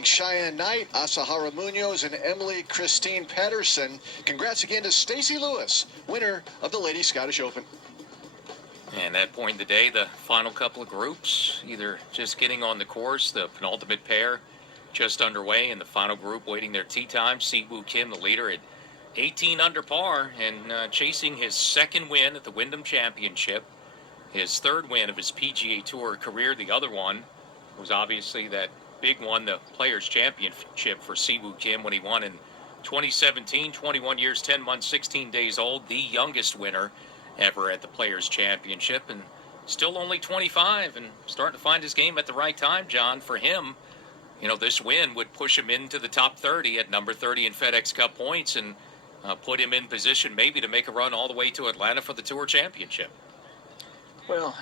Cheyenne Knight, Asahara Munoz, and Emily Christine Patterson. Congrats again to Stacey Lewis, winner of the Ladies Scottish Open. And that point in the day, the final couple of groups, either just getting on the course, the penultimate pair just underway, and the final group waiting their tee time. Siwoo Kim, the leader, at 18 under par and chasing his second win at the Wyndham Championship, his third win of his PGA Tour career. The other one was obviously that big one, the Players Championship for Siwoo Kim when he won in 2017, 21 years, 10 months, 16 days old, the youngest winner ever at the Players Championship, and still only 25 and starting to find his game at the right time, John. For him, this win would push him into the top 30 at number 30 in FedEx Cup points and put him in position maybe to make a run all the way to Atlanta for the Tour Championship. Well,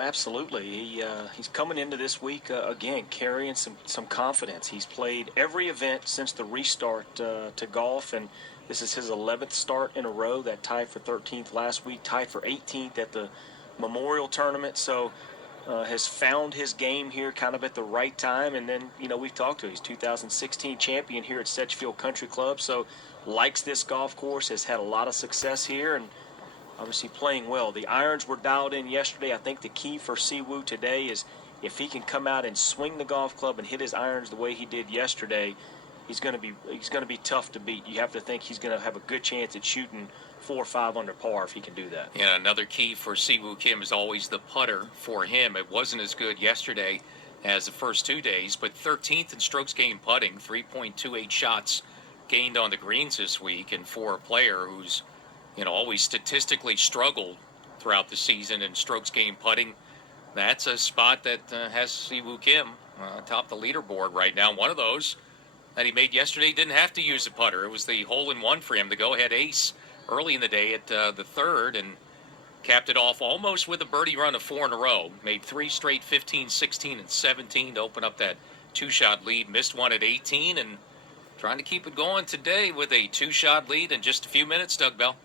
absolutely. He's coming into this week, again, carrying some confidence. He's played every event since the restart to golf, and this is his 11th start in a row. That tied for 13th last week, tied for 18th at the Memorial Tournament. So has found his game here kind of at the right time. And then, we've talked to him. He's 2016 champion here at Sedgefield Country Club. So likes this golf course, has had a lot of success here, and obviously playing well. The irons were dialed in yesterday. I think the key for Siwoo today is if he can come out and swing the golf club and hit his irons the way he did yesterday, he's going to be tough to beat. You have to think he's going to have a good chance at shooting 4 or 5 under par if he can do that. Yeah, another key for Siwoo Kim is always the putter for him. It wasn't as good yesterday as the first 2 days, but 13th in strokes gained putting, 3.28 shots gained on the greens this week, and for a player who's always statistically struggled throughout the season in strokes gained putting, that's a spot that has Siwoo Kim atop the leaderboard right now. One of those that he made yesterday didn't have to use a putter. It was the hole-in-one for him, the go-ahead ace early in the day at the third, and capped it off almost with a birdie run of 4 in a row. Made 3 straight, 15, 16, and 17 to open up that 2-shot lead. Missed one at 18, and trying to keep it going today with a 2-shot lead in just a few minutes, Doug Bell.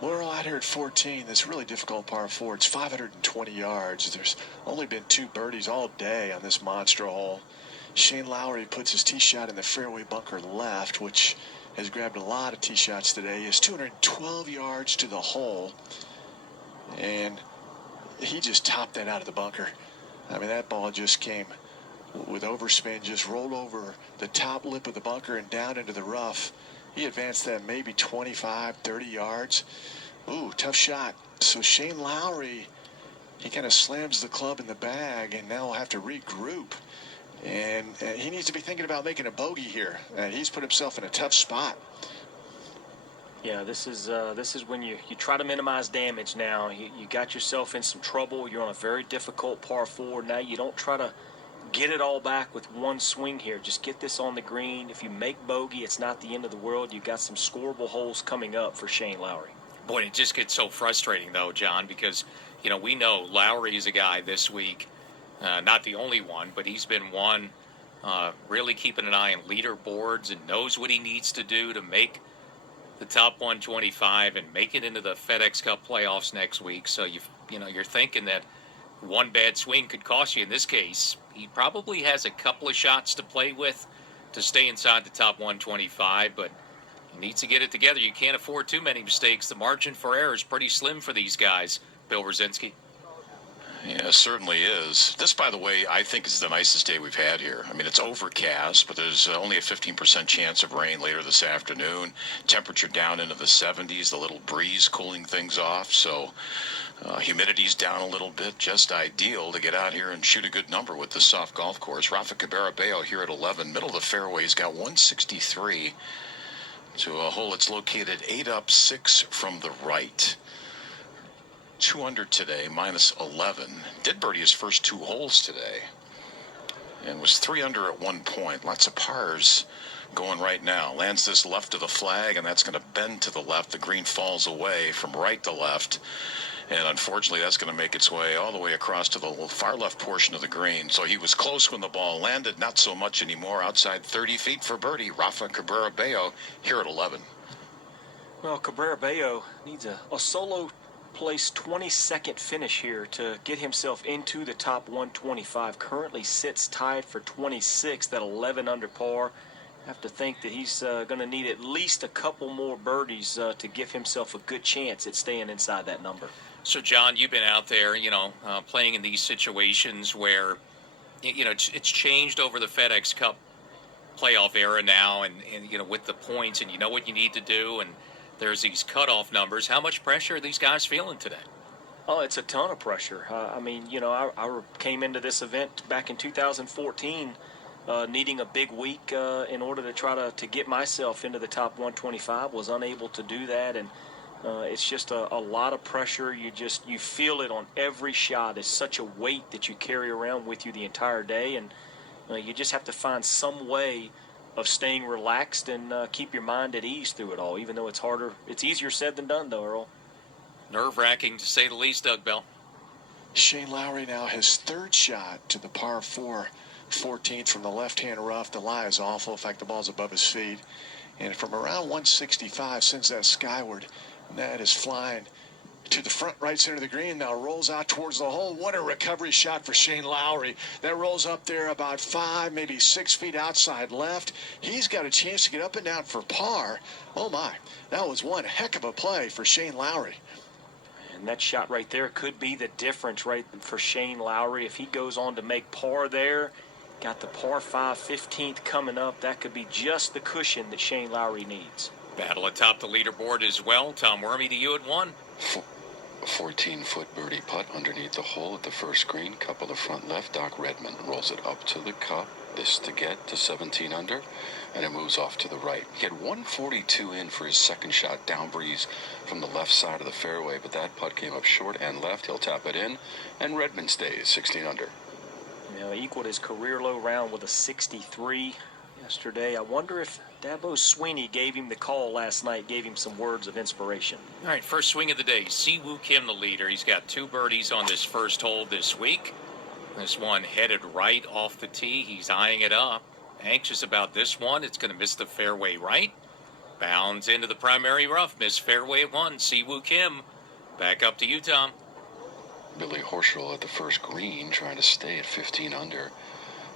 We're all out here at 14, this really difficult par 4. It's 520 yards. There's only been 2 birdies all day on this monster hole. Shane Lowry puts his tee shot in the fairway bunker left, which has grabbed a lot of tee shots today. He has 212 yards to the hole, and he just topped that out of the bunker. I mean, that ball just came with overspin, just rolled over the top lip of the bunker and down into the rough. He advanced that maybe 25, 30 yards. Ooh, tough shot. So Shane Lowry, he kind of slams the club in the bag, and now will have to regroup. And he needs to be thinking about making a bogey here. He's put himself in a tough spot. Yeah, this is when you try to minimize damage now. You got yourself in some trouble. You're on a very difficult par 4. Now you don't try to get it all back with one swing here. Just get this on the green. If you make bogey, it's not the end of the world. You've got some scoreable holes coming up for Shane Lowry. Boy, it just gets so frustrating, though, John, because, we know Lowry is a guy this week, not the only one, but he's been one really keeping an eye on leaderboards and knows what he needs to do to make the top 125 and make it into the FedEx Cup playoffs next week. So, you're thinking that one bad swing could cost you. In this case, he probably has a couple of shots to play with to stay inside the top 125, but he needs to get it together. You can't afford too many mistakes. The margin for error is pretty slim for these guys, Bill Rosinski. Yeah, it certainly is. This, by the way, I think is the nicest day we've had here. I mean, it's overcast, but there's only a 15% chance of rain later this afternoon. Temperature down into the 70s, the little breeze cooling things off. So humidity's down a little bit, just ideal to get out here and shoot a good number with this soft golf course. Rafa Cabarrabello here at 11. Middle of the fairway, he's got 163 to a hole that's located 8 up, 6 from the right. 2 under today, minus 11. Did birdie his first 2 holes today and was 3 under at one point. Lots of pars going right now. Lands this left of the flag, and that's going to bend to the left. The green falls away from right to left, and unfortunately that's going to make its way all the way across to the far left portion of the green. So he was close when the ball landed, not so much anymore. Outside 30 feet for birdie. Rafa Cabarrabello here at 11. Well, Cabarrabello needs a solo place 22nd finish here to get himself into the top 125. Currently sits tied for 26th at 11 under par. Have to think that he's going to need at least a couple more birdies to give himself a good chance at staying inside that number. So, John, you've been out there, playing in these situations where, it's changed over the FedEx Cup playoff era now, and with the points, and you know what you need to do, and there's these cutoff numbers. How much pressure are these guys feeling today? Oh, it's a ton of pressure. I came into this event back in 2014 needing a big week in order to try to get myself into the top 125. Was unable to do that, and it's just a lot of pressure. You feel it on every shot. It's such a weight that you carry around with you the entire day, and you just have to find some way of staying relaxed and keep your mind at ease through it all, even though it's harder. It's easier said than done, though, Earl. Nerve-wracking, to say the least, Doug Bell. Shane Lowry now his third shot to the par 4, 14th from the left-hand rough. The lie is awful. In fact, the ball's above his feet. And from around 165, sends that skyward. And that is flying to the front right center of the green. Now rolls out towards the hole. What a recovery shot for Shane Lowry. That rolls up there about 5, maybe 6 feet outside left. He's got a chance to get up and down for par. Oh, my. That was one heck of a play for Shane Lowry. And that shot right there could be the difference right for Shane Lowry. If he goes on to make par there, got the par 5 15th coming up, that could be just the cushion that Shane Lowry needs. Battle atop the leaderboard as well. Tom Wormy to you at 1. A 14-foot birdie putt underneath the hole at the first green, cup of the front left. Doc Redman rolls it up to the cup. This to get to 17 under, and it moves off to the right. He had 142 in for his second shot, down breeze from the left side of the fairway, but that putt came up short and left. He'll tap it in, and Redman stays 16 under. He equaled his career low round with a 63 yesterday. I wonder if Dabo Sweeney gave him the call last night, gave him some words of inspiration. All right, first swing of the day. Siwoo Kim, the leader. He's got 2 birdies on this first hole this week. This one headed right off the tee. He's eyeing it up. Anxious about this one. It's going to miss the fairway right. Bounds into the primary rough. Miss fairway at 1. Siwoo Kim. Back up to you, Tom. Billy Horschel at the first green, trying to stay at 15 under.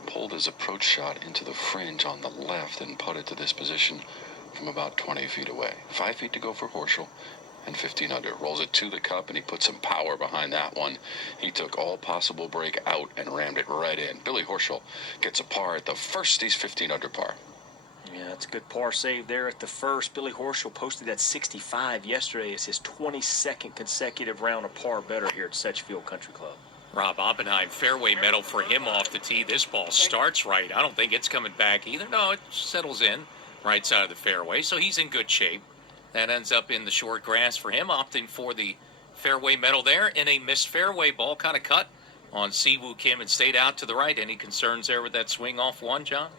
Pulled his approach shot into the fringe on the left and putted to this position from about 20 feet away. 5 feet to go for Horschel, and 15 under. Rolls it to the cup, and he put some power behind that one. He took all possible break out and rammed it right in. Billy Horschel gets a par at the first. He's 15 under par. Yeah, that's a good par save there at the first. Billy Horschel posted that 65 yesterday as his 22nd consecutive round of par better here at Sedgefield Country Club. Rob Oppenheim, fairway medal for him off the tee. This ball starts right. I don't think it's coming back either. No, it settles in right side of the fairway, so he's in good shape. That ends up in the short grass for him, opting for the fairway medal there, and a missed fairway ball kind of cut on Siwoo Kim and stayed out to the right. Any concerns there with that swing off 1, John?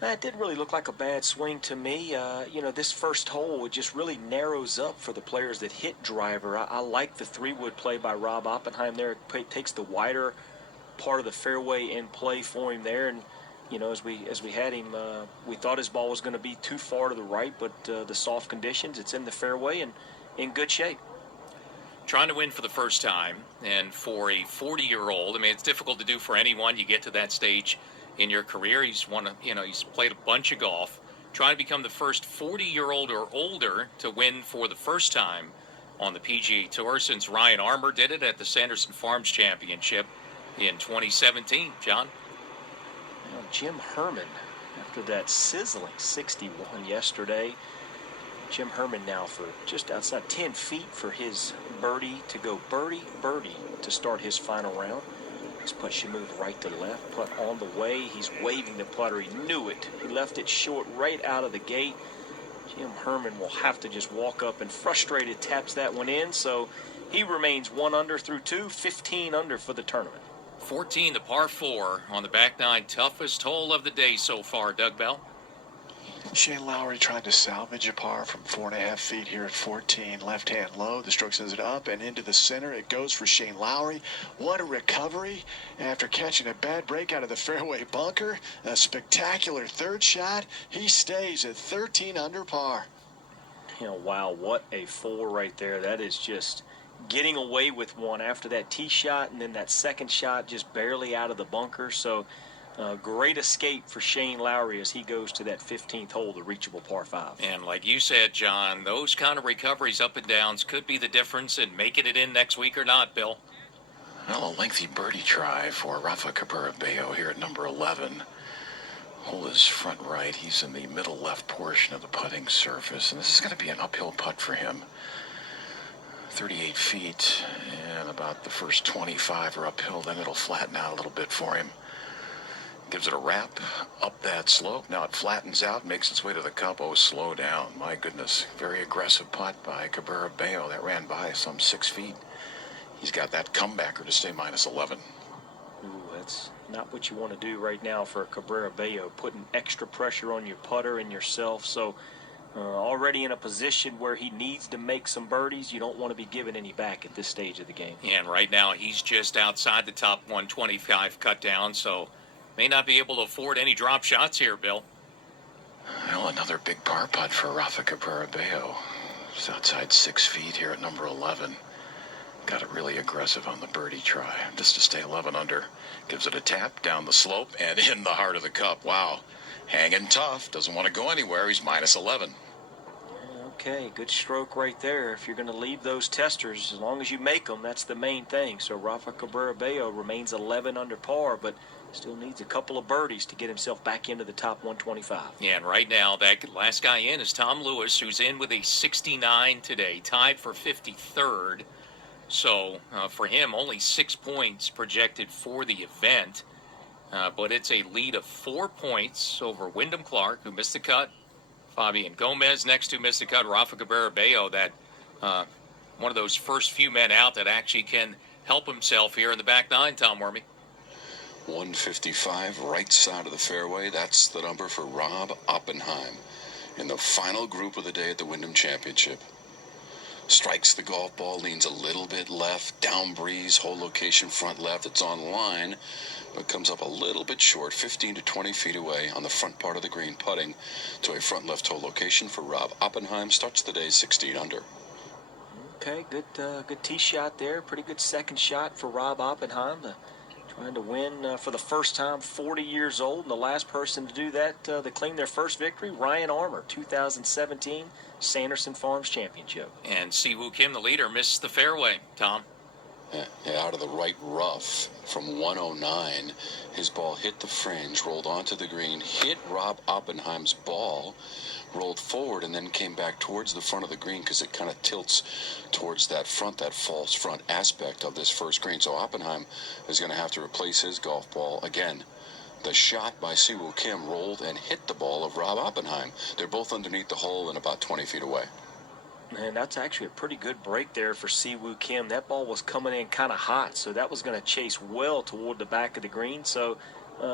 That didn't really look like a bad swing to me. This first hole, it just really narrows up for the players that hit driver. I like the 3-wood play by Rob Oppenheim there. It takes the wider part of the fairway in play for him there. And, as we had him, we thought his ball was going to be too far to the right, but the soft conditions, it's in the fairway and in good shape. Trying to win for the first time, and for a 40-year-old, it's difficult to do for anyone. You get to that stage in your career. He's he's played a bunch of golf. Trying to become the first 40-year-old or older to win for the first time on the PGA Tour since Ryan Armour did it at the Sanderson Farms Championship in 2017. John? Jim Herman, after that sizzling 61 yesterday, Jim Herman now for just outside 10 feet for his birdie to go birdie to start his final round. His putt should move right to left. Putt on the way. He's waving the putter. He knew it. He left it short right out of the gate. Jim Herman will have to just walk up and frustrated taps that one in. So he remains 1 under through 2, 15 under for the tournament. 14, the par 4 on the back 9. Toughest hole of the day so far, Doug Bell. Shane Lowry trying to salvage a par from 4.5 feet here at 14. Left hand low. The stroke sends it up and into the center. It goes for Shane Lowry. What a recovery after catching a bad break out of the fairway bunker. A spectacular third shot. He stays at 13 under par. Wow, what a 4 right there. That is just getting away with one after that tee shot, and then that second shot just barely out of the bunker. So great escape for Shane Lowry as he goes to that 15th hole, the reachable par 5. And like you said, John, those kind of recoveries up and downs could be the difference in making it in next week or not, Bill. Well, a lengthy birdie try for Rafa Cabrera-Bello here at number 11. Hole is front right. He's in the middle left portion of the putting surface, and this is going to be an uphill putt for him. 38 feet, and about the first 25 are uphill, then it'll flatten out a little bit for him. Gives it a wrap up that slope. Now it flattens out, makes its way to the cup. Oh, slow down. My goodness. Very aggressive putt by Cabrera-Bello. That ran by some 6 feet. He's got that comebacker to stay minus 11. Ooh, that's not what you want to do right now for Cabrera-Bello, putting extra pressure on your putter and yourself. So already in a position where he needs to make some birdies. You don't want to be giving any back at this stage of the game. And right now he's just outside the top 125 cut down, so may not be able to afford any drop shots here, Bill. Well, another big par putt for Rafa Cabrera-Bello. It's outside 6 feet here at number 11. Got it really aggressive on the birdie try, just to stay 11 under. Gives it a tap down the slope and in the heart of the cup. Wow. Hanging tough. Doesn't want to go anywhere. He's minus 11. Okay, good stroke right there. If you're going to leave those testers, as long as you make them, that's the main thing. So Rafa Cabrera-Bello remains 11 under par, but still needs a couple of birdies to get himself back into the top 125. Yeah, and right now that last guy in is Tom Lewis, who's in with a 69 today, tied for 53rd. So for him, only 6 points projected for the event. But it's a lead of 4 points over Wyndham Clark, who missed the cut. Fabian Gomez next to missed the cut. Rafa Cabrera-Bello, that one of those first few men out that actually can help himself here in the back nine, Tom Wormy. 155, right side of the fairway. That's the number for Rob Oppenheim in the final group of the day at the Wyndham Championship. Strikes the golf ball, leans a little bit left, down breeze, hole location front left. It's on line, but comes up a little bit short, 15 to 20 feet away on the front part of the green, putting to a front left hole location for Rob Oppenheim. Starts the day 16 under. Okay, good tee shot there. Pretty good second shot for Rob Oppenheim. Trying to win for the first time, 40 years old. And the last person to do that, to claim their first victory, Ryan Armour, 2017 Sanderson Farms Championship. And Siwoo Kim, the leader, missed the fairway, Tom. Yeah, out of the right rough from 109. His ball hit the fringe, rolled onto the green, hit Rob Oppenheim's ball, rolled forward, and then came back towards the front of the green because it kind of tilts towards that false front aspect of this first green. So Oppenheim is going to have to replace his golf ball again. The shot by Siwoo Kim rolled and hit the ball of Rob Oppenheim. They're both underneath the hole and about 20 feet away. Man, that's actually a pretty good break there for Siwoo Kim. That ball was coming in kind of hot, so that was going to chase well toward the back of the green. So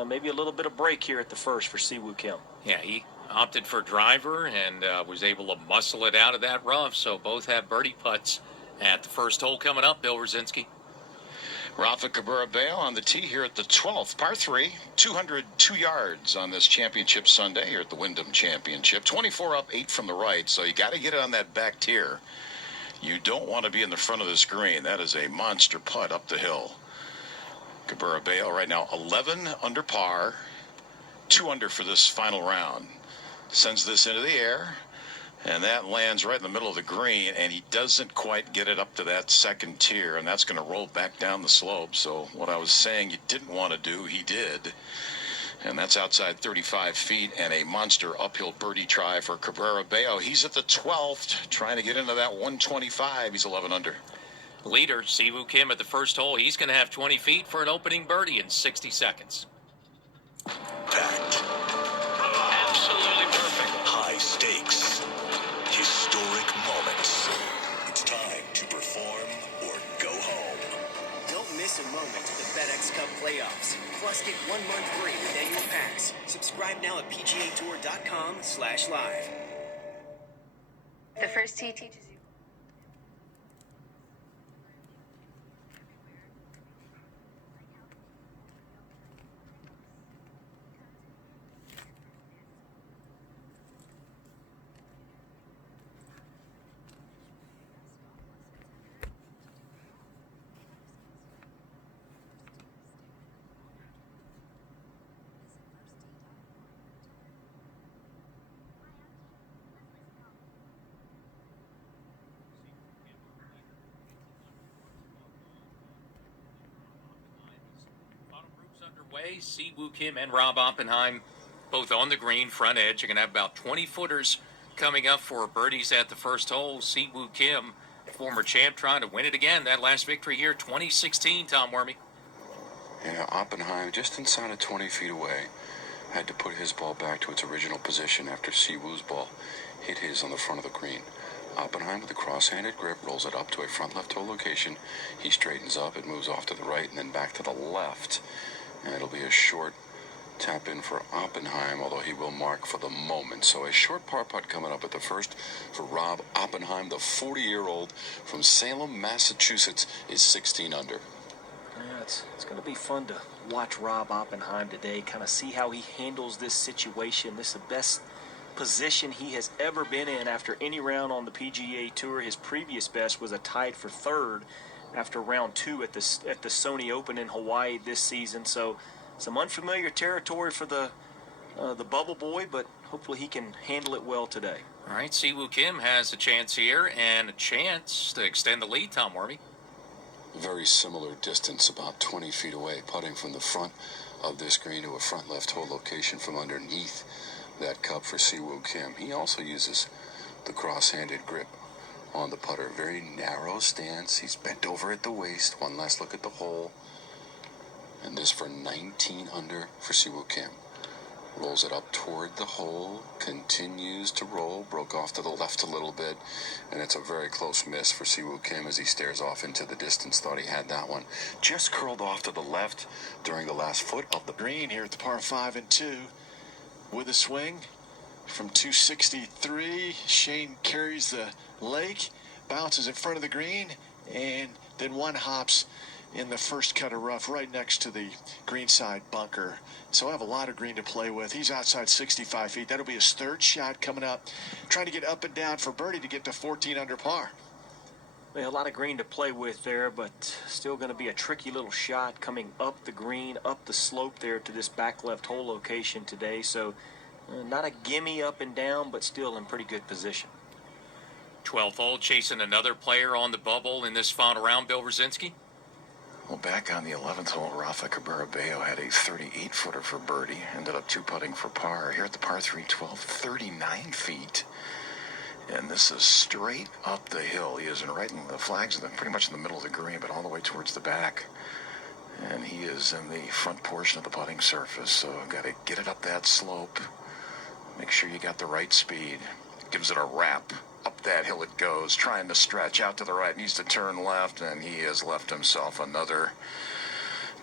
maybe a little bit of break here at the first for Siwoo Kim. Yeah, he opted for driver and was able to muscle it out of that rough. So both have birdie putts at the first hole coming up, Bill Rosinski. Rafa Cabrera-Bello on the tee here at the 12th, par 3, 202 yards on this championship Sunday here at the Wyndham Championship. 24 up, 8 from the right, so you got to get it on that back tier. You don't want to be in the front of this green. That is a monster putt up the hill. Cabrera-Bello right now 11 under par, 2 under for this final round. Sends this into the air, and that lands right in the middle of the green, and he doesn't quite get it up to that second tier, and that's going to roll back down the slope. So what I was saying you didn't want to do, he did. And that's outside 35 feet, and a monster uphill birdie try for Cabrera-Bello. He's at the 12th, trying to get into that 125. He's 11 under. Leader, Siwoo Kim at the first hole. He's going to have 20 feet for an opening birdie in 60 seconds. Packed. Absolutely perfect. High stakes. Historic moments. It's time to perform or go home. Don't miss a moment of the FedEx Cup playoffs. Plus, get 1 month free with annual packs. Subscribe now at pgatour.com/live. The first tee teaches you. Way, Siwoo Kim and Rob Oppenheim, both on the green front edge. You're going to have about 20 footers coming up for birdies at the first hole. Siwoo Kim, former champ, trying to win it again. That last victory here, 2016, Tom Wormy. Yeah, Oppenheim just inside of 20 feet away. Had to put his ball back to its original position after Siwoo's ball hit his on the front of the green. Oppenheim with a cross-handed grip rolls it up to a front left hole location. He straightens up, it moves off to the right and then back to the left. And it'll be a short tap in for Oppenheim, although he will mark for the moment. So a short par putt coming up at the first for Rob Oppenheim. The 40-year-old from Salem, Massachusetts, is 16 under. Yeah, it's going to be fun to watch Rob Oppenheim today, kind of see how he handles this situation. This is the best position he has ever been in after any round on the PGA Tour. His previous best was a tied for third after round 2 at the Sony Open in Hawaii this season. So some unfamiliar territory for the Bubble Boy, but hopefully he can handle it well today. All right, Siwoo Kim has a chance here and a chance to extend the lead, Tom Wormy. Very similar distance, about 20 feet away, putting from the front of this green to a front left hole location from underneath that cup for Siwoo Kim. He also uses the cross-handed grip on the putter. Very narrow stance. He's bent over at the waist. One last look at the hole. And this for 19 under for Siwoo Kim. Rolls it up toward the hole, continues to roll, broke off to the left a little bit, and it's a very close miss for Siwoo Kim as he stares off into the distance. Thought he had that one. Just curled off to the left during the last foot of the Green here at the par 5 and 2 with a swing from 263. Shane carries the lake, bounces in front of the green, and then one hops in the first cut of rough right next to the greenside bunker. So I have a lot of green to play with. He's outside 65 feet. That'll be his third shot coming up, trying to get up and down for birdie to get to 14 under par. Well, a lot of green to play with there, but still going to be a tricky little shot coming up the green, up the slope there to this back left hole location today. So not a gimme up and down, but still in pretty good position. 12th hole, chasing another player on the bubble in this final round, Bill Rosinski. Well, back on the 11th hole, Rafa Cabrera-Bello had a 38-footer for birdie. Ended up 2-putting for par. Here at the par 3 12, 39 feet. And this is straight up the hill. He is right in the flags, pretty much in the middle of the green, but all the way towards the back. And he is in the front portion of the putting surface, so got to get it up that slope. Make sure you got the right speed. Gives it a wrap. Up that hill it goes, trying to stretch out to the right, needs to turn left, and he has left himself another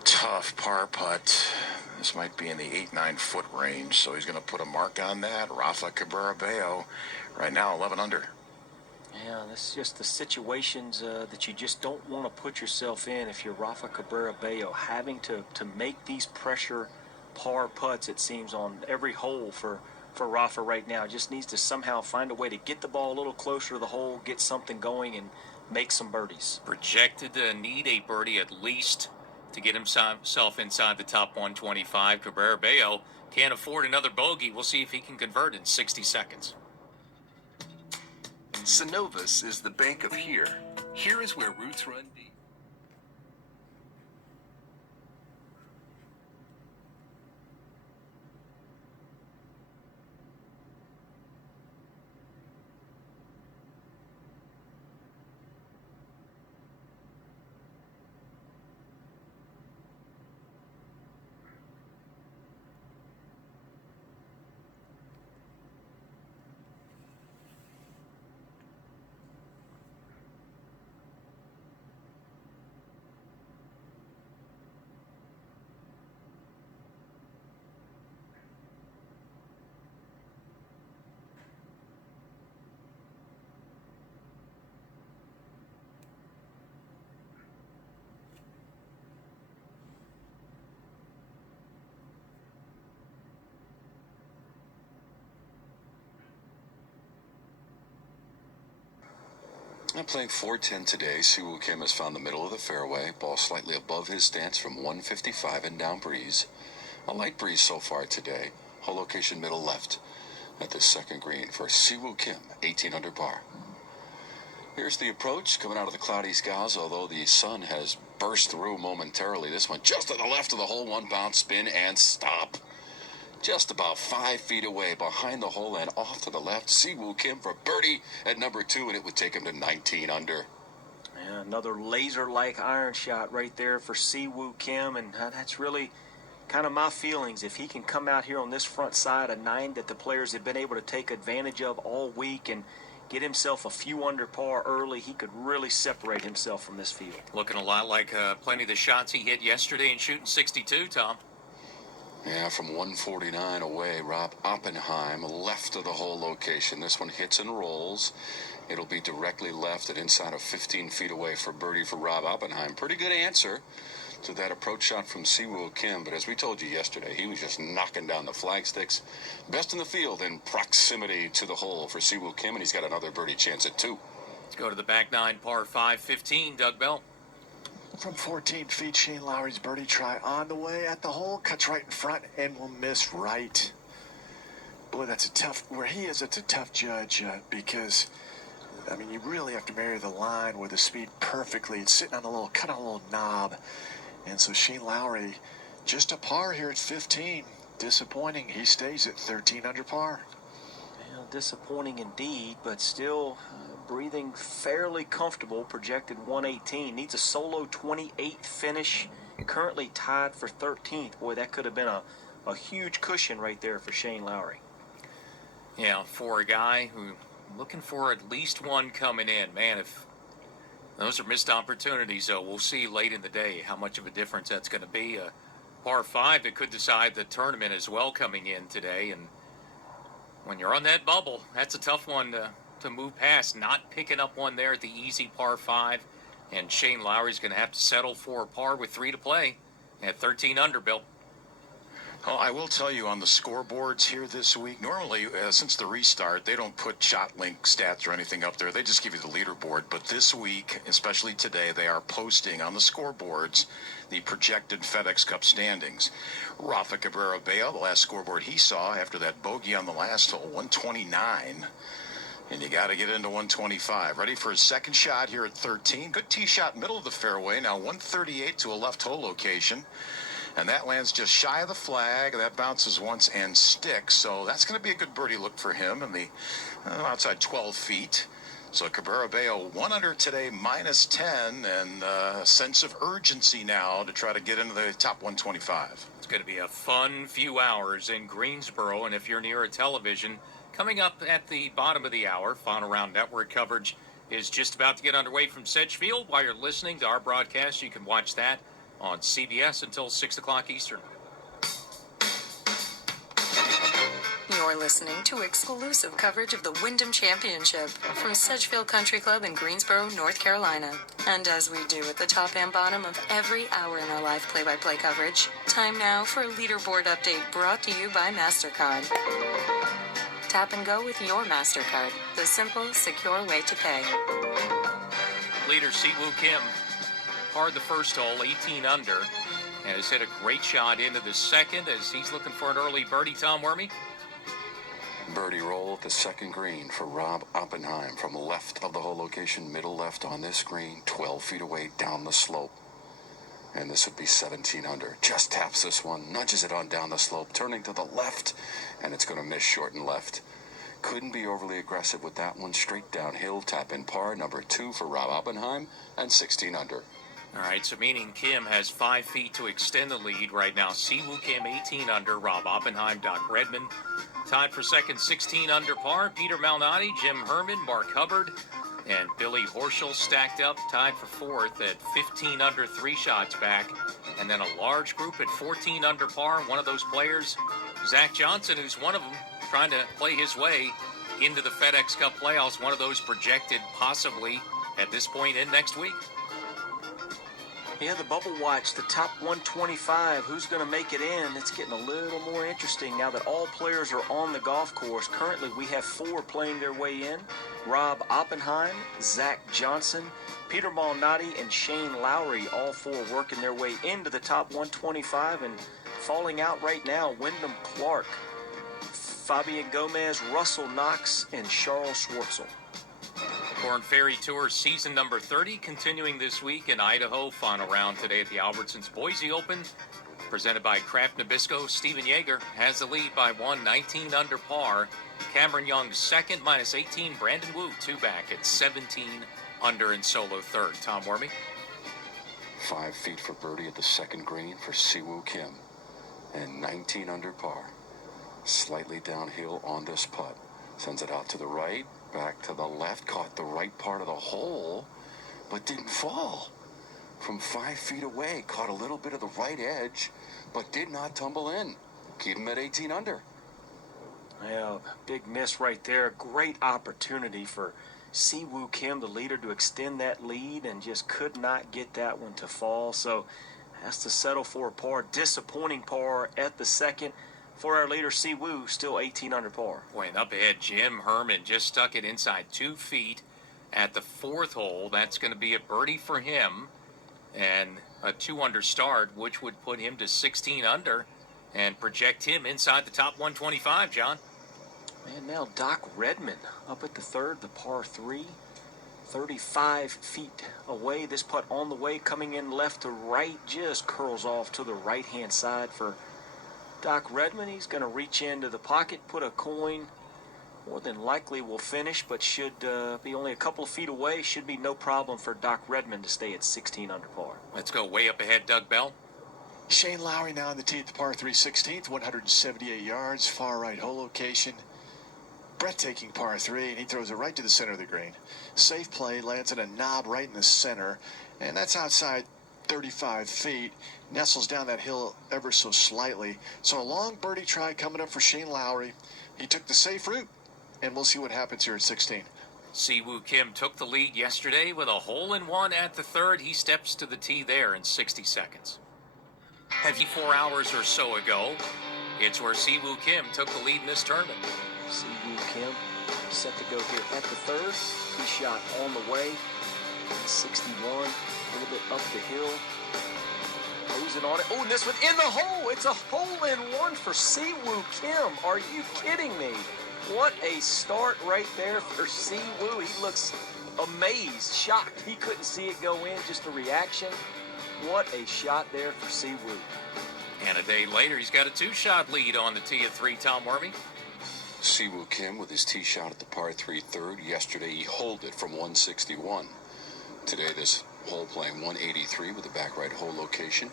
tough par putt. This might be in the 8-9 foot range, so he's going to put a mark on that. Rafa Cabrera-Bello, right now 11 under. Yeah, that's just the situations that you just don't want to put yourself in if you're Rafa Cabrera-Bello, having to make these pressure par putts, it seems, on every hole for Rafa right now. Just needs to somehow find a way to get the ball a little closer to the hole, get something going, and make some birdies. Projected to need a birdie at least to get himself inside the top 125. Cabrera-Bello can't afford another bogey. We'll see if he can convert in 60 seconds. Synovus is the bank of here. Here is where roots run deep. I'm playing 410 today. Siwoo Kim has found the middle of the fairway. Ball slightly above his stance from 155 and down breeze. A light breeze so far today. Hole location middle left at the second green for Siwoo Kim, 18 under par. Here's the approach coming out of the cloudy skies, although the sun has burst through momentarily. This one just to the left of the hole, one bounce, spin, and stop. Just about 5 feet away behind the hole and off to the left. Siwoo Kim for birdie at number 2, and it would take him to 19 under. Yeah, another laser-like iron shot right there for Siwoo Kim, and that's really kind of my feelings. If he can come out here on this front side, a 9 that the players have been able to take advantage of all week, and get himself a few under par early, he could really separate himself from this field. Looking a lot like plenty of the shots he hit yesterday in shooting 62, Tom. Yeah, from 149 away, Rob Oppenheim, left of the hole location. This one hits and rolls. It'll be directly left and inside of 15 feet away for birdie for Rob Oppenheim. Pretty good answer to that approach shot from Siwoo Kim, but as we told you yesterday, he was just knocking down the flag sticks. Best in the field in proximity to the hole for Siwoo Kim, and he's got another birdie chance at 2. Let's go to the back 9, par 5, 15, Doug Bell. From 14 feet, Shane Lowry's birdie try on the way at the hole, cuts right in front and will miss right. Boy, that's a tough, where he is, it's a tough judge because, I mean, you really have to marry the line with the speed perfectly. It's sitting on a little, cut on a little knob. And so Shane Lowry, just a par here at 15. Disappointing. He stays at 13 under par. Well, disappointing indeed, but still breathing fairly comfortable. Projected 118. Needs a solo 28th finish. Currently tied for 13th. Boy, that could have been a huge cushion right there for Shane Lowry. Yeah, for a guy who looking for at least one coming in. Man, if those are missed opportunities, though, we'll see late in the day how much of a difference that's going to be. A par 5 that could decide the tournament as well coming in today. And when you're on that bubble, that's a tough one to move past. Not picking up one there at the easy par 5. And Shane Lowry's going to have to settle for a par with 3 to play at 13 under, Bill. Well, I will tell you on the scoreboards here this week, normally since the restart, they don't put shot link stats or anything up there. They just give you the leaderboard. But this week, especially today, they are posting on the scoreboards the projected FedEx Cup standings. Rafa Cabrera Bello, the last scoreboard he saw after that bogey on the last hole, 129. And you got to get into 125. Ready for his second shot here at 13. Good tee shot, middle of the fairway. Now 138 to a left hole location. And that lands just shy of the flag. That bounces once and sticks. So that's going to be a good birdie look for him in the outside 12 feet. So Cabrera Bello 1 under today, minus 10, and a sense of urgency now to try to get into the top 125. It's going to be a fun few hours in Greensboro. And if you're near a television, coming up at the bottom of the hour, Final Round Network coverage is just about to get underway from Sedgefield. While you're listening to our broadcast, you can watch that on CBS until 6 o'clock Eastern. You're listening to exclusive coverage of the Wyndham Championship from Sedgefield Country Club in Greensboro, North Carolina. And as we do at the top and bottom of every hour in our live play-by-play coverage, time now for a leaderboard update brought to you by MasterCard. Tap and go with your MasterCard, the simple, secure way to pay. Leader Siwoo Kim parred the first hole, 18 under, and has hit a great shot into the second as he's looking for an early birdie. Tom Wormy. Birdie roll at the second green for Rob Oppenheim from left of the hole location, middle left on this green, 12 feet away down the slope. And this would be 17 under. Just taps this one, nudges it on down the slope, turning to the left, and it's going to miss short and left. Couldn't be overly aggressive with that one. Straight downhill, tap in par, number 2 for Rob Oppenheim, and 16 under. All right, so meaning Kim has 5 feet to extend the lead right now. Siwoo Kim 18 under, Rob Oppenheim, Doc Redman tied for second, 16 under par. Peter Malnati, Jim Herman, Mark Hubbard, and Billy Horschel stacked up, tied for fourth at 15 under, 3 shots back. And then a large group at 14 under par. One of those players, Zach Johnson, who's one of them, trying to play his way into the FedEx Cup playoffs. One of those projected possibly at this point in next week. Yeah, the bubble watch, the top 125, who's going to make it in? It's getting a little more interesting now that all players are on the golf course. Currently, we have 4 playing their way in. Rob Oppenheim, Zach Johnson, Peter Malnati, and Shane Lowry, all 4 working their way into the top 125. And falling out right now, Wyndham Clark, Fabian Gomez, Russell Knox, and Charles Schwartzel. Corn Ferry Tour season number 30 continuing this week in Idaho. Final round today at the Albertsons Boise Open. Presented by Kraft Nabisco. Steven Yeager has the lead by 19 under par. Cameron Young second, minus 18. Brandon Wu 2 back at 17 under in solo third. Tom Wormy. 5 feet for birdie at the second green for Siwoo Kim. And 19 under par. Slightly downhill on this putt. Sends it out to the right, back to the left. Caught the right part of the hole, but didn't fall. From 5 feet away, caught a little bit of the right edge, but did not tumble in. Keep him at 18 under. Yeah, big miss right there. Great opportunity for Siwoo Kim, the leader, to extend that lead and just could not get that one to fall. So has to settle for a par. Disappointing par at the second for our leader, Siwoo, still 18 under par. Boy, and up ahead, Jim Herman just stuck it inside 2 feet at the fourth hole. That's going to be a birdie for him and a 2 under start, which would put him to 16 under and project him inside the top 125, John. And now Doc Redman up at the third, the par 3, 35 feet away. This putt on the way, coming in left to right, just curls off to the right-hand side for Doc Redman. He's going to reach into the pocket, put a coin. More than likely will finish, but should be only a couple of feet away. Should be no problem for Doc Redman to stay at 16 under par. Let's go way up ahead, Doug Bell. Shane Lowry now on the tee at the par 3 16th, 178 yards, far right hole location. Breathtaking par 3, and he throws it right to the center of the green. Safe play, lands in a knob right in the center, and that's outside 35 feet. Nestles down that hill ever so slightly. So a long birdie try coming up for Shane Lowry. He took the safe route, and we'll see what happens here at 16. Siwoo Kim took the lead yesterday with a hole-in-one at the third. He steps to the tee there in 60 seconds. 4 hours or so ago, it's where Siwoo Kim took the lead in this tournament. Siwoo Kim set to go here at the third. Tee shot on the way. 61, a little bit up the hill. Losing on it. Oh, and this one in the hole. It's a hole-in-one for Siwoo Kim. Are you kidding me? What a start right there for Siwoo. He looks amazed, shocked. He couldn't see it go in, just a reaction. What a shot there for Siwoo. And a day later, he's got a 2-shot lead on the tee at 3, Tom Wormy. Siwoo Kim with his tee shot at the par 3 third. Yesterday he holed it from 161. Today this hole playing 183 with the back right hole location.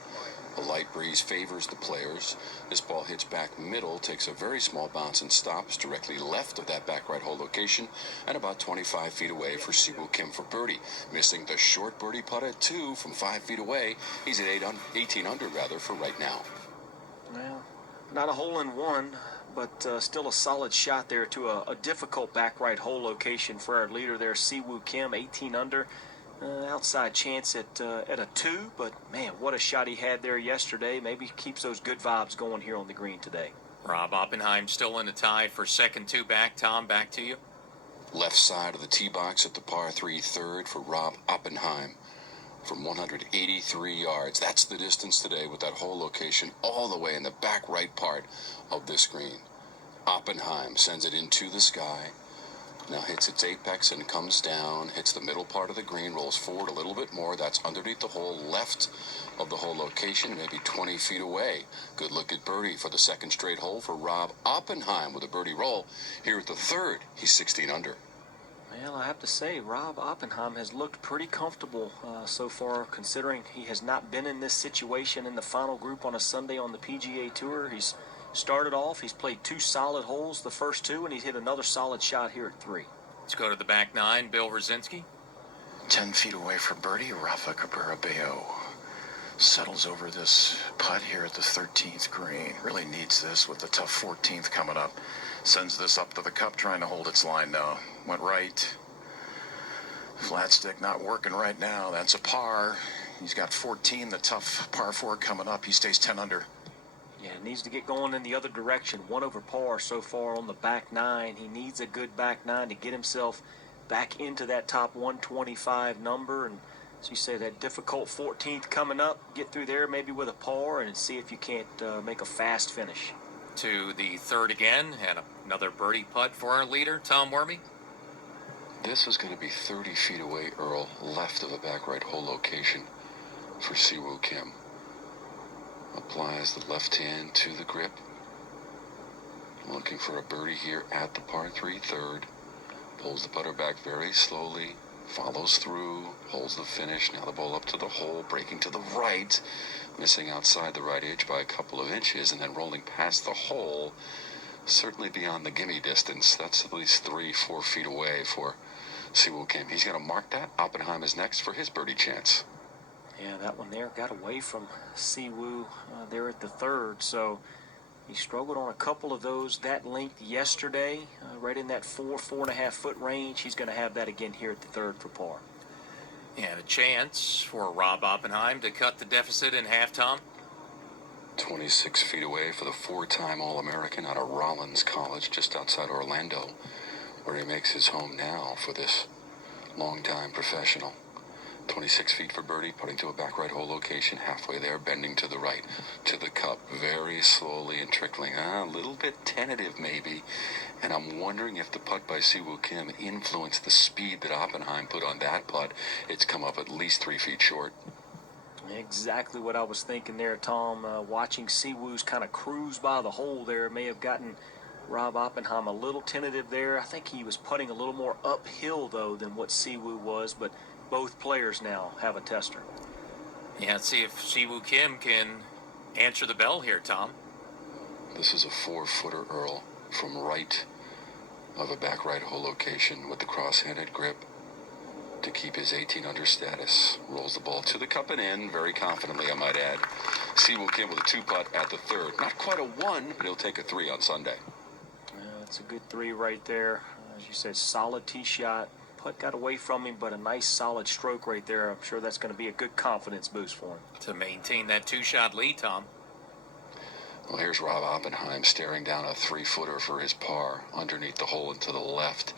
A light breeze favors the players. This ball hits back middle, takes a very small bounce and stops directly left of that back right hole location and about 25 feet away for Siwoo Kim for birdie. Missing the short birdie putt at 2 from 5 feet away. He's at 18 under for right now. Well, not a hole-in-one, but still a solid shot there to a difficult back right hole location for our leader there, Siwoo Kim, 18 under. Outside chance at a 2, but man, what a shot he had there yesterday. Maybe keeps those good vibes going here on the green today. Rob Oppenheim still in the tie for second 2 back. Tom, back to you. Left side of the tee box at the par 3 third for Rob Oppenheim from 183 yards. That's the distance today with that hole location all the way in the back right part of this green. Oppenheim sends it into the sky. Now hits its apex and comes down, hits the middle part of the green, rolls forward a little bit more. That's underneath the hole left of the hole location, maybe 20 feet away. Good look at birdie for the second straight hole for Rob Oppenheim with a birdie roll. Here at the third, he's 16 under. Well, I have to say, Rob Oppenheim has looked pretty comfortable so far, considering he has not been in this situation in the final group on a Sunday on the PGA Tour. He's started off, he's played 2 solid holes the first 2, and he's hit another solid shot here at 3. Let's go to the back 9, Bill Rosinski. 10 feet away for birdie, Rafa Cabrera-Bello settles over this putt here at the 13th green. Really needs this with the tough 14th coming up. Sends this up to the cup, trying to hold its line now. Went right. Flat stick not working right now. That's a par. He's got 14, the tough par 4 coming up. He stays 10 under. Yeah, needs to get going in the other direction. 1 over par so far on the back 9. He needs a good back 9 to get himself back into that top 125 number. And as you say, that difficult 14th coming up, get through there maybe with a par and see if you can't make a fast finish. To the third again, and another birdie putt for our leader, Tom Wormy. This is going to be 30 feet away, Earl, left of a back right hole location for Siwoo Kim. Applies the left hand to the grip. Looking for a birdie here at the par 3 third. Pulls the putter back very slowly. Follows through. Holds the finish. Now the ball up to the hole. Breaking to the right. Missing outside the right edge by a couple of inches. And then rolling past the hole. Certainly beyond the gimme distance. That's at least 3-4 feet away for Siwoo Kim. He's going to mark that. Oppenheim is next for his birdie chance. Yeah, that one there got away from Siwoo there at the third. So he struggled on a couple of those that length yesterday, right in that 4.5 foot range. He's going to have that again here at the third for par. And a chance for Rob Oppenheim to cut the deficit in half, Tom. 26 feet away for the 4-time All-American out of Rollins College, just outside Orlando, where he makes his home now for this longtime professional. 26 feet for birdie, putting to a back right hole location, halfway there, bending to the right, to the cup, very slowly and trickling, a little bit tentative maybe, and I'm wondering if the putt by Siwoo Kim influenced the speed that Oppenheim put on that putt. It's come up at least 3 feet short. Exactly what I was thinking there, Tom. Watching Siwoo's kind of cruise by the hole there may have gotten Rob Oppenheim a little tentative there. I think he was putting a little more uphill, though, than what Siwoo was, but both players now have a tester. Yeah, let's see if Siwoo Kim can answer the bell here, Tom. This is a 4-footer, Earl, from right of a back right hole location with the cross-handed grip to keep his 18 under status. Rolls the ball to the cup and in, very confidently, I might add. Siwoo Kim with a 2-putt at the third. Not quite a 1, but he'll take a 3 on Sunday. That's a good 3 right there. As you said, solid tee shot. Putt got away from him, but a nice solid stroke right there. I'm sure that's going to be a good confidence boost for him. To maintain that 2-shot lead, Tom. Well, here's Rob Oppenheim staring down a 3-footer for his par underneath the hole and to the left,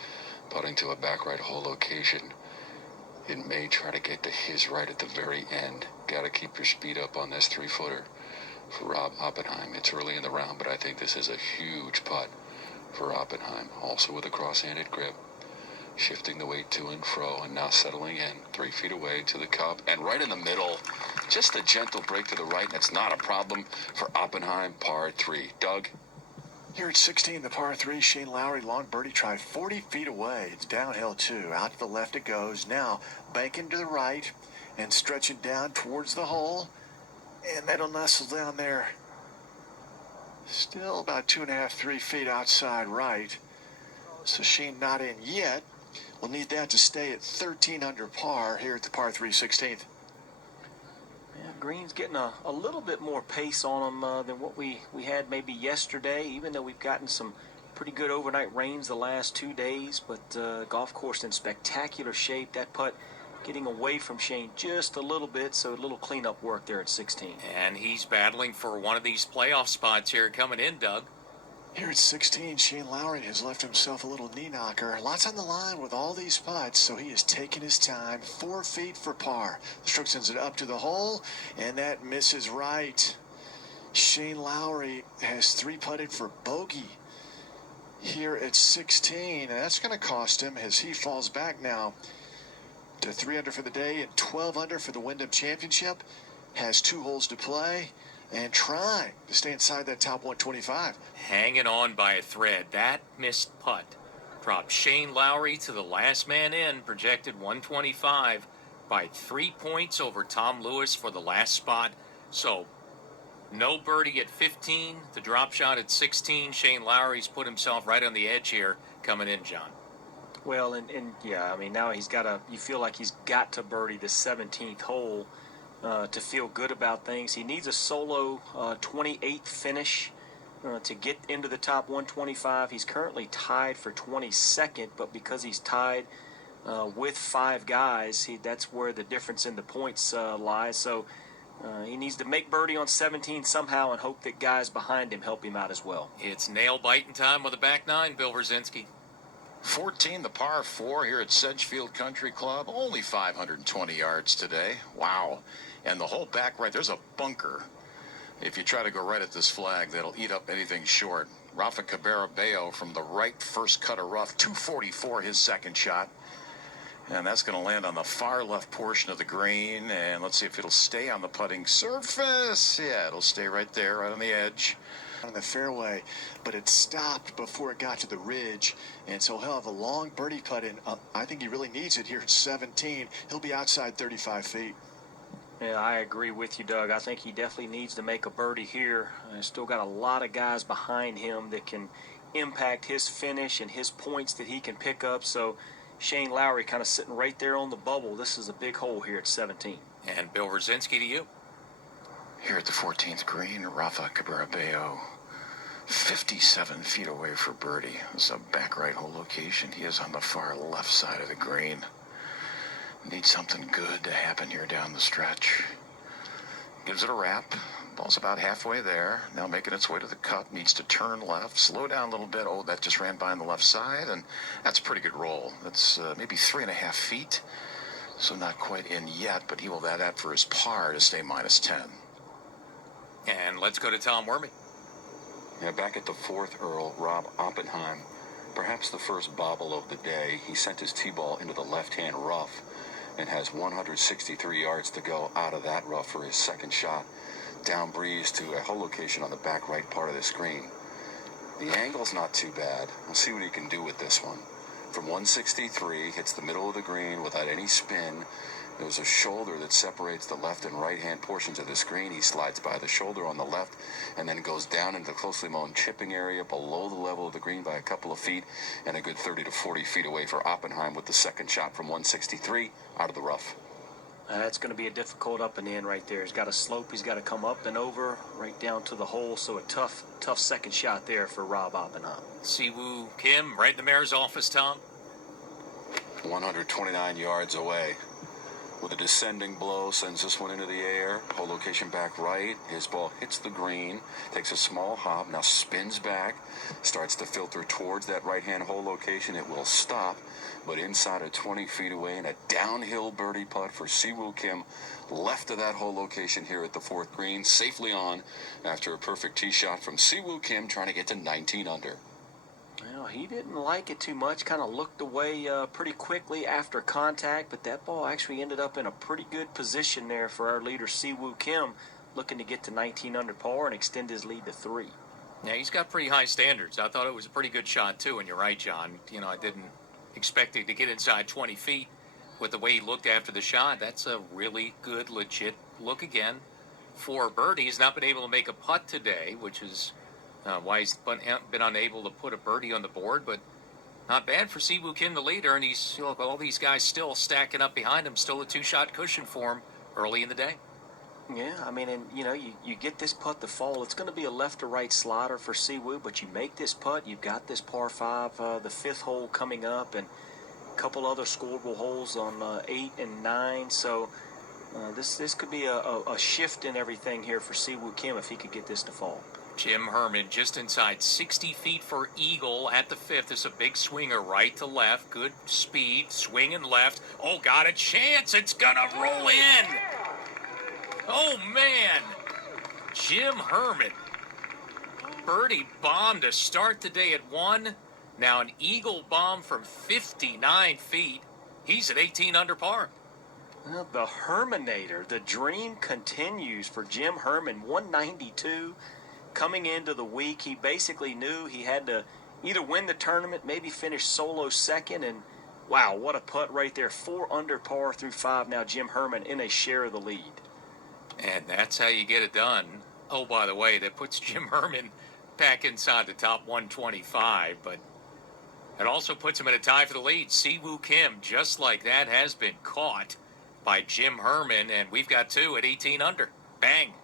putting to a back right hole location. It may try to get to his right at the very end. Got to keep your speed up on this 3-footer for Rob Oppenheim. It's early in the round, but I think this is a huge putt for Oppenheim. Also with a cross-handed grip. Shifting the weight to and fro and now settling in 3 feet away to the cup and right in the middle. Just a gentle break to the right, and it's not a problem for Oppenheim, par 3. Doug? Here at 16, the par 3, Shane Lowry, long birdie try, 40 feet away. It's downhill, too. Out to the left it goes. Now, banking to the right and stretching down towards the hole. And that'll nestle down there. Still about 2.5, 3 feet outside right. So Shane not in yet. We'll need that to stay at 13 under par here at the par 3 16th. Yeah, Green's getting a little bit more pace on him than what we had maybe yesterday, even though we've gotten some pretty good overnight rains the last 2 days. But golf course in spectacular shape. That putt getting away from Shane just a little bit, so a little cleanup work there at 16. And he's battling for one of these playoff spots here coming in, Doug. Here at 16, Shane Lowry has left himself a little knee knocker. Lots on the line with all these putts, so he is taking his time. 4 feet for par. The stroke sends it up to the hole, and that misses right. Shane Lowry has 3 putted for bogey here at 16, and that's going to cost him as he falls back now to 3 under for the day and 12 under for the Wyndham Championship. Has 2 holes to play and trying to stay inside that top 125. Hanging on by a thread. That missed putt dropped Shane Lowry to the last man in, projected 125 by 3 points over Tom Lewis for the last spot. So no birdie at 15, the drop shot at 16. Shane Lowry's put himself right on the edge here coming in, John. Well, and yeah, I mean, now you feel like he's got to birdie the 17th hole to feel good about things. He needs a solo 28th finish to get into the top 125. He's currently tied for 22nd, but because he's tied with 5 guys, that's where the difference in the points lies. So he needs to make birdie on 17 somehow and hope that guys behind him help him out as well. It's nail-biting time with the back nine, Bill Brzezinski. 14, the par 4 here at Sedgefield Country Club. Only 520 yards today. Wow. And the whole back right, there's a bunker. If you try to go right at this flag, that'll eat up anything short. Rafa Cabrera Bello from the right, first cut of rough, 244 his second shot. And that's going to land on the far left portion of the green. And let's see if it'll stay on the putting surface. Yeah, it'll stay right there, right on the edge. On the fairway, but it stopped before it got to the ridge, and so he'll have a long birdie putt in. I think he really needs it here at 17. He'll be outside 35 feet. Yeah, I agree with you, Doug. I think he definitely needs to make a birdie here. He's still got a lot of guys behind him that can impact his finish and his points that he can pick up. So Shane Lowry kind of sitting right there on the bubble. This is a big hole here at 17. And Bill Rosinski to you. Here at the 14th green, Rafa Cabrera-Bello, 57 feet away for birdie. This is a back right hole location. He is on the far left side of the green. Needs something good to happen here down the stretch. Gives it a wrap. Ball's about halfway there. Now making its way to the cup. Needs to turn left. Slow down a little bit. Oh, that just ran by on the left side, and that's a pretty good roll. That's maybe 3.5 feet. So not quite in yet, but he will add that for his par to stay -10. And let's go to Tom Werman. Yeah, back at the fourth Earl, Rob Oppenheim, perhaps the first bobble of the day. He sent his tee ball into the left-hand rough and has 163 yards to go out of that rough for his second shot. Down breeze to a hole location on the back right part of the screen. The angle's not too bad. We'll see what he can do with this one. From 163, hits the middle of the green without any spin. There's a shoulder that separates the left and right-hand portions of the screen. He slides by the shoulder on the left and then goes down into the closely mown chipping area below the level of the green by a couple of feet and a good 30 to 40 feet away for Oppenheim with the second shot from 163 out of the rough. That's going to be a difficult up and in right there. He's got a slope. He's got to come up and over right down to the hole. So a tough second shot there for Rob Oppenheim. Siwoo Kim, right in the mayor's office, Tom. 129 yards away. With a descending blow, sends this one into the air. Hole location back right. His ball hits the green, takes a small hop, now spins back, starts to filter towards that right-hand hole location. It will stop, but inside of 20 feet away, and a downhill birdie putt for Siwoo Kim, left of that hole location here at the fourth green, safely on after a perfect tee shot from Siwoo Kim, trying to get to 19 under. Well, he didn't like it too much, kind of looked away pretty quickly after contact, but that ball actually ended up in a pretty good position there for our leader, Siwoo Kim, looking to get to 19 under par and extend his lead to 3. Yeah, he's got pretty high standards. I thought it was a pretty good shot, too, and you're right, John. You know, I didn't expect it to get inside 20 feet with the way he looked after the shot. That's a really good, legit look again for birdie. He's not been able to make a putt today, which is why he's been unable to put a birdie on the board, but not bad for Siwoo Kim, the leader, and he's, look, all these guys still stacking up behind him, still a 2-shot cushion for him early in the day. Yeah, I mean, and you get this putt to fall. It's going to be a left to right slider for Siwoo, but you make this putt, you've got this par 5, the 5th hole coming up, and a couple other scoreable holes on 8 and 9, so this could be a shift in everything here for Siwoo Kim if he could get this to fall. Jim Herman just inside 60 feet for eagle at the 5th. This is a big swinger right to left. Good speed, swinging left. Oh, got a chance. It's going to roll in. Oh, man. Jim Herman. Birdie bomb to start the day at 1. Now an eagle bomb from 59 feet. He's at 18 under par. Well, the Herminator, the dream continues for Jim Herman, 192. Coming into the week, he basically knew he had to either win the tournament, maybe finish solo second, and wow, what a putt right there. 4 under par through 5. Now Jim Herman in a share of the lead. And that's how you get it done. Oh, by the way, that puts Jim Herman back inside the top 125, but it also puts him in a tie for the lead. Siwoo Kim, just like that, has been caught by Jim Herman, and we've got 2 at 18 under. Bang.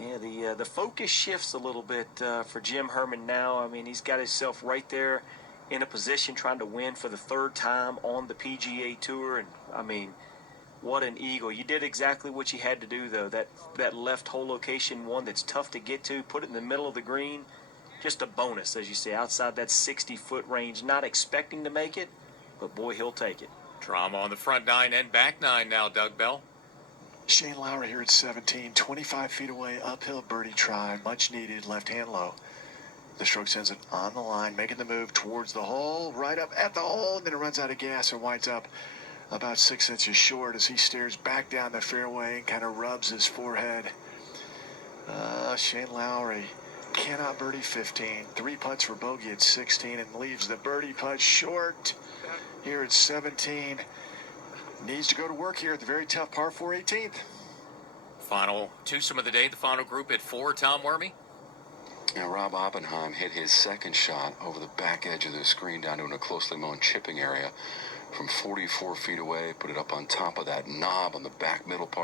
Yeah, the focus shifts a little bit for Jim Herman now. I mean, he's got himself right there in a position trying to win for the 3rd time on the PGA Tour. And, I mean, what an eagle. You did exactly what you had to do, though. That left hole location, one that's tough to get to, put it in the middle of the green. Just a bonus, as you say, outside that 60-foot range. Not expecting to make it, but, boy, he'll take it. Drama on the front 9 and back 9 now, Doug Bell. Shane Lowry here at 17, 25 feet away, uphill birdie try, much needed, left hand low. The stroke sends it on the line, making the move towards the hole, right up at the hole, and then it runs out of gas and winds up about 6 inches short as he stares back down the fairway and kind of rubs his forehead. Shane Lowry cannot birdie 15. 3 putts for bogey at 16 and leaves the birdie putt short here at 17. Needs to go to work here at the very tough par 4 18th. Final twosome of the day, the final group at 4, Tom Wormy. Now, Rob Oppenheim hit his second shot over the back edge of the screen down to a closely mown chipping area from 44 feet away, put it up on top of that knob on the back middle part.